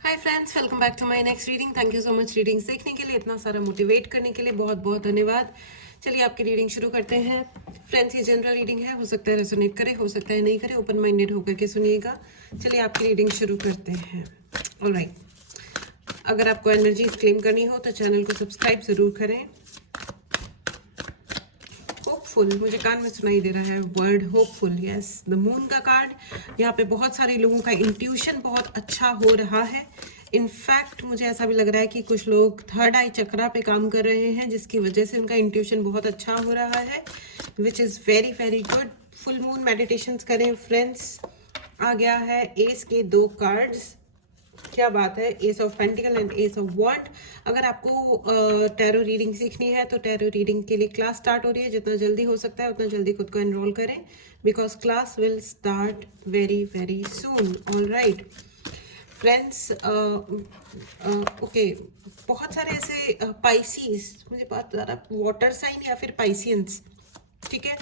Hi friends, welcome back to my next reading. Thank you so much readings देखने के लिए, इतना सारा मोटिवेट करने के लिए बहुत बहुत धन्यवाद। चलिए आपकी रीडिंग शुरू करते हैं। फ्रेंड्स, ये जनरल रीडिंग है, हो सकता है रेजोनेट करे, हो सकता है नहीं करे, ओपन माइंडेड होकर के सुनिएगा। चलिए आपकी रीडिंग शुरू करते हैं। ऑलराइट, अगर आपको एनर्जी क्लेम करनी हो तो चैनल को सब्सक्राइब ज़रूर करें। होपफुल, मुझे कान में सुनाई दे रहा है word hopeful. Yes, the moon का कार्ड। यहाँ पे बहुत सारे लोगों का इंट्यूशन बहुत अच्छा हो रहा है। इनफैक्ट मुझे ऐसा भी लग रहा है कि कुछ लोग थर्ड आई चक्रा पे काम कर रहे हैं, जिसकी वजह से उनका इंट्यूशन बहुत अच्छा हो रहा है, which is very very good. Full moon meditations करें फ्रेंड्स। आ गया है एस के 2 कार्ड्स। क्या बात है, ace of pentacle and ace of wand. अगर आपको टैरो रीडिंग सीखनी है तो टैरो रीडिंग के लिए क्लास स्टार्ट हो रही है। जितना जल्दी हो सकता है उतना जल्दी खुद को एनरोल करें, because class will start very very soon. All right friends, okay, बहुत सारे ऐसे पाइसीज, मुझे बहुत ज़्यादा वाटर साइन या फिर पाइसियंस, ठीक है,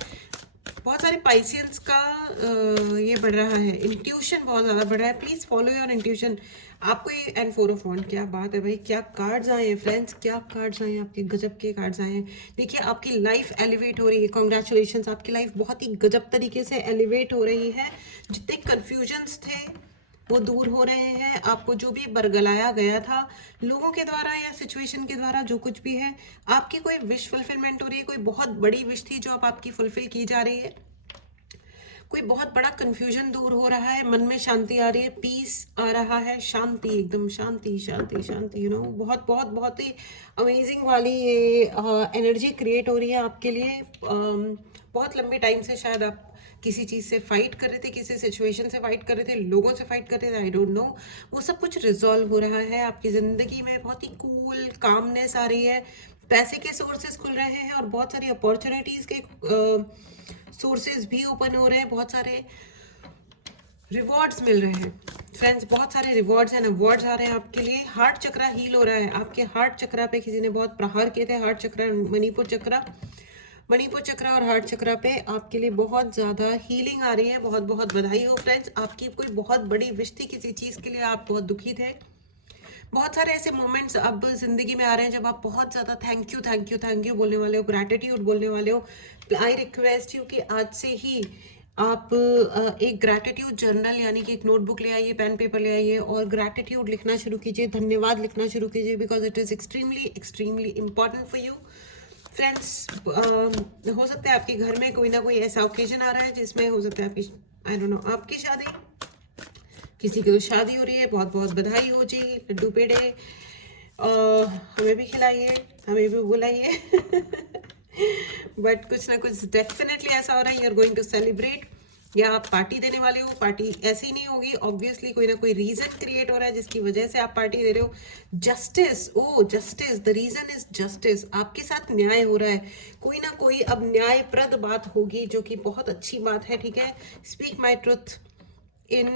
बहुत सारे पाइसियंस का ये बढ़ रहा है, इंट्यूशन बहुत ज़्यादा बढ़ रहा है। Please follow your intuition. आपको ये एंड 4 ऑफ वॉन्ड, क्या बात है भाई, क्या कार्ड्स आए हैं फ्रेंड्स, क्या कार्ड्स आए हैं, आपके गजब के कार्ड्स आए हैं। देखिए आपकी लाइफ एलिवेट हो रही है, कॉन्ग्रेचुलेशंस, आपकी लाइफ बहुत ही गजब तरीके से एलिवेट हो रही है। जितने कन्फ्यूजन्स थे वो दूर हो रहे हैं। आपको जो भी बरगलाया गया था लोगों के द्वारा या सिचुएशन के द्वारा, जो कुछ भी है, आपकी कोई विश फुलफिलमेंट हो रही है। कोई बहुत बड़ी विश थी जो अब आपकी फुलफिल की जा रही है। कोई बहुत बड़ा कंफ्यूजन दूर हो रहा है, मन में शांति आ रही है, पीस आ रहा है, शांति, एकदम शांति शांति शांति। यू नो, बहुत बहुत बहुत ही अमेजिंग वाली ये एनर्जी क्रिएट हो रही है आपके लिए। बहुत लंबे टाइम से शायद आप किसी चीज़ से फाइट कर रहे थे, किसी सिचुएशन से फाइट कर रहे थे, लोगों से फाइट कर रहे थे, आई डोंट नो। वो सब कुछ रिजॉल्व हो रहा है आपकी ज़िंदगी में। बहुत ही कूल कामनेस आ रही है, पैसे के सोर्सेस खुल रहे हैं और बहुत सारी अपॉर्चुनिटीज़ के सोर्सेज भी ओपन हो रहे हैं। बहुत सारे रिवॉर्ड्स मिल रहे हैं फ्रेंड्स, बहुत सारे रिवॉर्ड्स एंड अवार्ड्स आ रहे हैं आपके लिए। हार्ट चक्रा हील हो रहा है, आपके हार्ट चक्रा पे किसी ने बहुत प्रहार किए थे। हार्ट चक्रा, मणिपुर चक्रा, मणिपुर चक्रा और हार्ट चक्रा पे आपके लिए बहुत ज़्यादा हीलिंग आ रही है। बहुत बहुत बधाई हो फ्रेंड्स, आपकी कोई बहुत बड़ी विश थी किसी चीज़ के लिए, आप बहुत दुखी थे। बहुत सारे ऐसे मोमेंट्स अब जिंदगी में आ रहे हैं जब आप बहुत ज़्यादा thank you thank you thank you बोलने वाले हो, ग्रैटिट्यूड बोलने वाले हो। आई रिक्वेस्ट यू कि आज से ही आप एक ग्रैटिट्यूड जर्नल यानी कि एक नोटबुक ले आइए, पेन पेपर ले आइए और ग्रैटिट्यूड लिखना शुरू कीजिए, धन्यवाद लिखना शुरू कीजिए, because it is extremely extremely important for you friends. हो सकता है आपके घर में कोई ना कोई ऐसा ओकेजन आ रहा है जिसमें हो सकता है आपकी, आई डोंट नो, आपकी शादी, किसी की तो शादी हो रही है, बहुत बहुत बधाई हो जी। लड्डू पेड़े हमें भी खिलाइए, हमें भी बुलाइए। बट कुछ ना कुछ डेफिनेटली ऐसा हो रहा है, you are going to celebrate, या आप पार्टी देने वाले हो। पार्टी ऐसी नहीं होगी, ऑब्वियसली कोई ना कोई रीजन क्रिएट हो रहा है जिसकी वजह से आप पार्टी दे रहे हो। Justice, o justice, the reason is justice, आपके साथ न्याय हो रहा है। कोई ना कोई अब न्यायप्रद बात होगी जो कि बहुत अच्छी बात है, ठीक है। Speak my truth in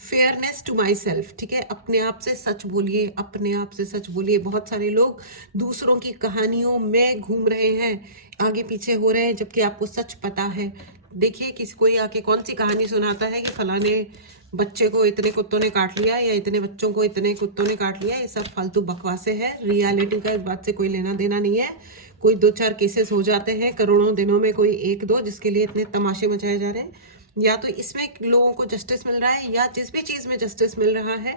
fairness to myself, ठीक है। अपने आप से सच बोलिए, अपने आप से सच बोलिए। बहुत सारे लोग दूसरों की कहानियों में घूम रहे हैं, आगे पीछे हो रहे हैं, जबकि आपको सच पता है। देखिए, किसी कोई आके कौन सी कहानी सुनाता है कि फलाने बच्चे को इतने कुत्तों ने काट लिया या इतने बच्चों को इतने कुत्तों ने काट लिया, ये सब फालतू बकवासें हैं। रियलिटी का इस बात से कोई लेना देना नहीं है। कोई 2-4 केसेस हो जाते हैं करोड़ों दिनों में, कोई 1-2, जिसके लिए इतने तमाशे मचाए जा रहे हैं। या तो इसमें लोगों को जस्टिस मिल रहा है, या जिस भी चीज़ में जस्टिस मिल रहा है,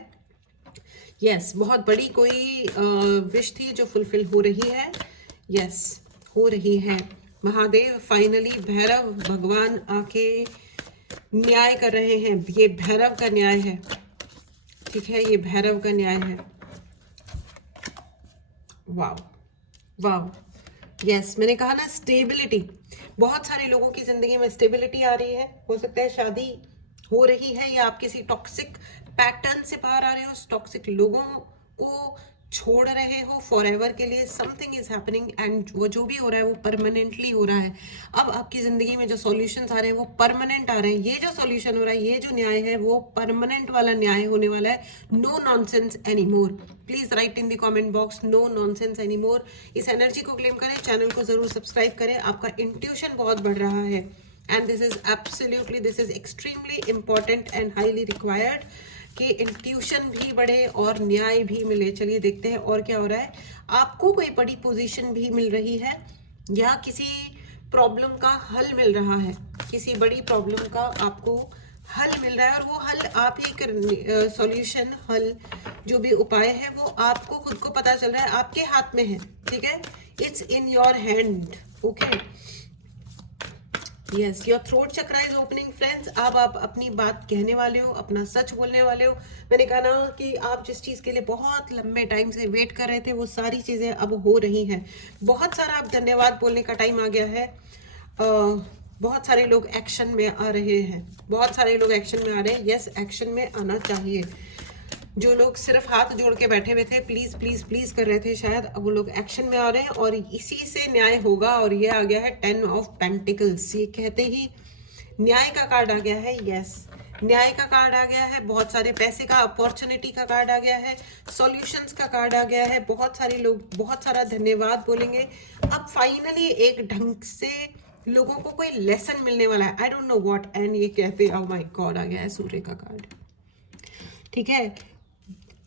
यस, बहुत बड़ी कोई विश थी जो फुलफिल हो रही है, यस, हो रही है। महादेव फाइनली, भैरव भगवान आके न्याय कर रहे हैं। ये भैरव का न्याय है, ठीक है, ये भैरव का न्याय है। वाव वाव, यस, मैंने कहा ना, स्टेबिलिटी। बहुत सारे लोगों की जिंदगी में स्टेबिलिटी आ रही है। हो सकता है शादी हो रही है, या आप किसी टॉक्सिक पैटर्न से बाहर आ रहे हो, टॉक्सिक लोगों को छोड़ रहे हो फॉर एवर के लिए। समथिंग इज हैपनिंग एंड वो जो भी हो रहा है वो परमानेंटली हो रहा है। अब आपकी ज़िंदगी में जो सॉल्यूशंस आ रहे हैं वो परमानेंट आ रहे हैं। ये जो सॉल्यूशन हो रहा है, ये जो न्याय है, वो परमानेंट वाला न्याय होने वाला है। No nonsense any more. Please write in the comment box, no nonsense any more. इस एनर्जी को क्लेम करें, चैनल को ज़रूर सब्सक्राइब करें। आपका इंट्यूशन बहुत बढ़ रहा है, and this is absolutely, this is extremely important and highly required. कि इंट्यूशन भी बढ़े और न्याय भी मिले। चलिए देखते हैं और क्या हो रहा है। आपको कोई बड़ी पोजीशन भी मिल रही है या किसी प्रॉब्लम का हल मिल रहा है, किसी बड़ी प्रॉब्लम का आपको हल मिल रहा है और वो हल आप ही कर, सॉल्यूशन हल जो भी उपाय है वो आपको खुद को पता चल रहा है, आपके हाथ में है, ठीक है। It's in your hand, okay. Yes, your throat chakra is opening friends. अब आप अपनी बात कहने वाले हो, अपना सच बोलने वाले हो। मैंने कहा ना कि आप जिस चीज़ के लिए बहुत लंबे टाइम से वेट कर रहे थे वो सारी चीज़ें अब हो रही हैं। बहुत सारा अब धन्यवाद बोलने का टाइम आ गया है। बहुत सारे लोग एक्शन में आ रहे हैं, बहुत सारे लोग एक्शन में आ रहे हैं। यस, एक्शन में आना चाहिए। जो लोग सिर्फ हाथ जोड़ के बैठे हुए थे, प्लीज प्लीज प्लीज कर रहे थे शायद, अब वो लोग एक्शन में आ रहे हैं और इसी से न्याय होगा। और ये आ गया है 10 ऑफ पेंटिकल्स। ये कहते ही न्याय का कार्ड आ गया है। यस, न्याय का कार्ड आ गया है, बहुत सारे पैसे का, अपॉर्चुनिटी का कार्ड आ गया है, सॉल्यूशंस का कार्ड आ गया है। बहुत सारे लोग बहुत सारा धन्यवाद बोलेंगे। अब फाइनली एक ढंग से लोगों को कोई लेसन मिलने वाला है। I don't know what. And ये कहते ओह माय गॉड आ गया है सूर्य का कार्ड, ठीक है।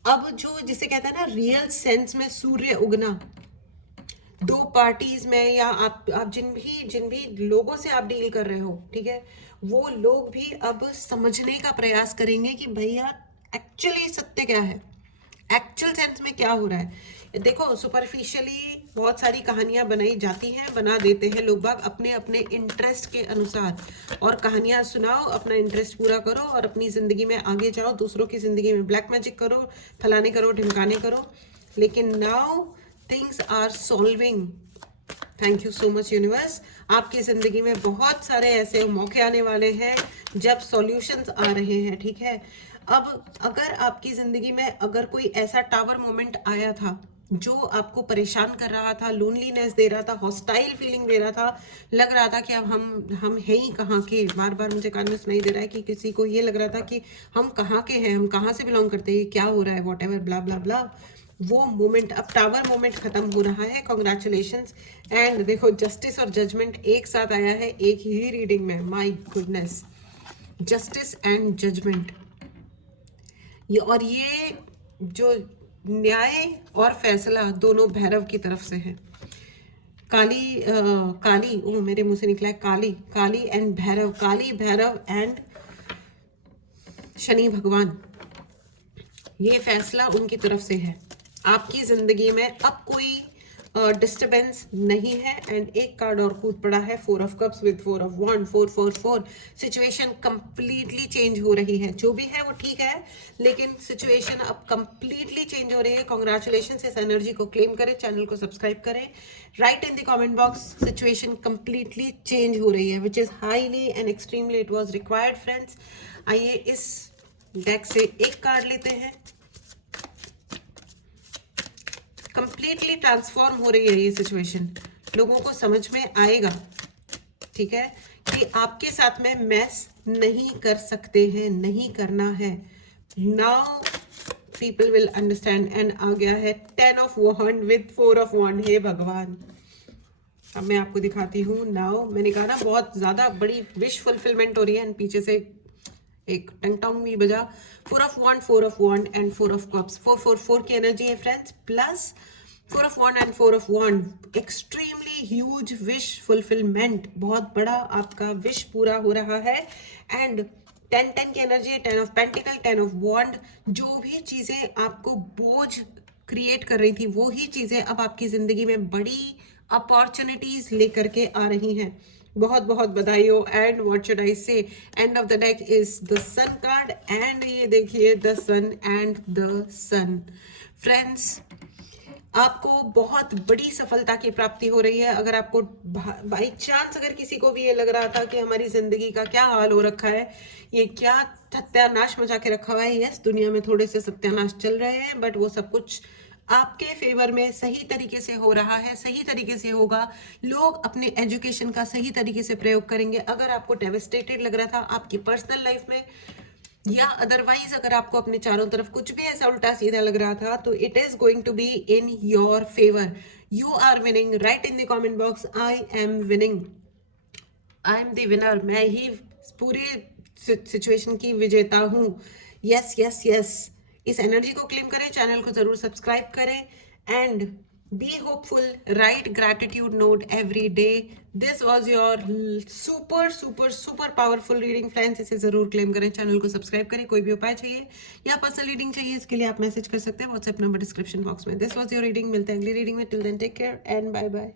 अब जो जिसे कहता है ना रियल सेंस में सूर्य उगना, दो पार्टीज में या आप जिन भी लोगों से आप डील कर रहे हो, ठीक है, वो लोग भी अब समझने का प्रयास करेंगे कि भैया एक्चुअली सत्य क्या है, एक्चुअल सेंस में क्या हो रहा है। देखो, सुपरफिशियली बहुत सारी कहानियां बनाई जाती हैं, बना देते हैं लोग बाग अपने अपने इंटरेस्ट के अनुसार, और कहानियां सुनाओ, अपना इंटरेस्ट पूरा करो और अपनी ज़िंदगी में आगे जाओ, दूसरों की ज़िंदगी में ब्लैक मैजिक करो, फलाने करो, ढिमकाने करो। लेकिन now things are solving. Thank you so much universe. आपकी ज़िंदगी में बहुत सारे ऐसे मौके आने वाले हैं जब सॉल्यूशंस आ रहे हैं, ठीक है। अब अगर आपकी ज़िंदगी में अगर कोई ऐसा टावर मोमेंट आया था जो आपको परेशान कर रहा था, लोनलीनेस दे रहा था, हॉस्टाइल फीलिंग दे रहा था, लग रहा था कि अब हम हैं ही कहाँ के, बार बार मुझे कान में सुनाई दे रहा है कि किसी को ये लग रहा था कि हम कहाँ के हैं, हम कहाँ से बिलोंग करते हैं, क्या हो रहा है, वॉट एवर ब्ला ब्ला ब्ला। वो मोमेंट, अब टावर मोमेंट खत्म हो रहा है। कॉन्ग्रेचुलेशंस। एंड देखो, जस्टिस और जजमेंट एक साथ आया है एक ही रीडिंग में। My goodness, justice and judgment. और ये जो न्याय और फैसला दोनों भैरव की तरफ से है। काली ओ मेरे मुंह से निकला है काली एंड भैरव, काली भैरव एंड शनि भगवान। ये फैसला उनकी तरफ से है। आपकी जिंदगी में अब कोई डिस्टर्बेंस नहीं है। एंड एक कार्ड और कूद पड़ा है, 4 of cups with 4 of wand, 4 situation completely change हो रही है। जो भी है वो ठीक है, लेकिन सिचुएशन अब कंप्लीटली चेंज हो रही है। कॉन्ग्रेचुलेशन। इस एनर्जी को क्लेम करें, चैनल को सब्सक्राइब करें, right in the comment box situation completely change हो रही है, which is highly and extremely it was required friends. आइए इस डेक से एक कार्ड लेते हैं। कंप्लीटली ट्रांसफॉर्म हो रही है ये सिचुएशन, लोगों को समझ में आएगा, ठीक है, कि आपके साथ में मैस नहीं कर सकते हैं, नहीं करना है। Now people will understand. And आ गया है 10 of wand with 4 of wand. हे भगवान, अब मैं आपको दिखाती हूँ। नाउ मैंने कहा ना बहुत ज्यादा बड़ी विश फुलफिलमेंट हो रही है। एंड पीछे से एक टंग टंग भी बजा। 4 of wand and 4 of cups, 4 की एनर्जी है friends, plus 4 of wand and 4 of wand. Extremely huge wish fulfilment, बहुत बड़ा आपका विश पूरा हो रहा है। एंड 10 की एनर्जी है, 10 ऑफ पेंटिकल, 10 ऑफ वॉन्ड। जो भी चीजें आपको बोझ क्रिएट कर रही थी, वो ही चीजें अब आपकी जिंदगी में बड़ी अपॉर्चुनिटीज लेकर के आ रही हैं। बहुत बहुत बधाई हो। And what should I say, end of the deck is the sun card. And ये देखिए the sun and the sun. Friends, आपको बहुत बड़ी सफलता की प्राप्ति हो रही है। अगर आपको बाई चांस अगर किसी को भी ये लग रहा था कि हमारी जिंदगी का क्या हाल हो रखा है, ये क्या सत्यानाश मचा के रखा हुआ है, यस दुनिया में थोड़े से सत्यानाश चल रहे हैं, बट वो सब कुछ आपके फेवर में सही तरीके से हो रहा है, सही तरीके से होगा। लोग अपने एजुकेशन का सही तरीके से प्रयोग करेंगे। अगर आपको डेविस्टेटेड लग रहा था आपकी पर्सनल लाइफ में, या अदरवाइज अगर आपको अपने चारों तरफ कुछ भी ऐसा उल्टा सीधा लग रहा था, तो it is going to be in your favour. You are winning. Write in the comment box, I am winning, I am the winner. मैं ही पूरी सिचुएशन की विजेता हूँ। यस यस यस, इस एनर्जी को क्लेम करें, चैनल को जरूर सब्सक्राइब करें and be hopeful, write gratitude note every day. This was your super super super powerful reading friends. इसे जरूर क्लेम करें, चैनल को सब्सक्राइब करें. कोई भी उपाय चाहिए या पर्सनल रीडिंग चाहिए, इसके लिए आप मैसेज कर सकते हैं व्हाट्सएप नंबर डिस्क्रिप्शन बॉक्स में. This was your reading. मिलते हैं अगली रीडिंग में. Till then take care and bye bye.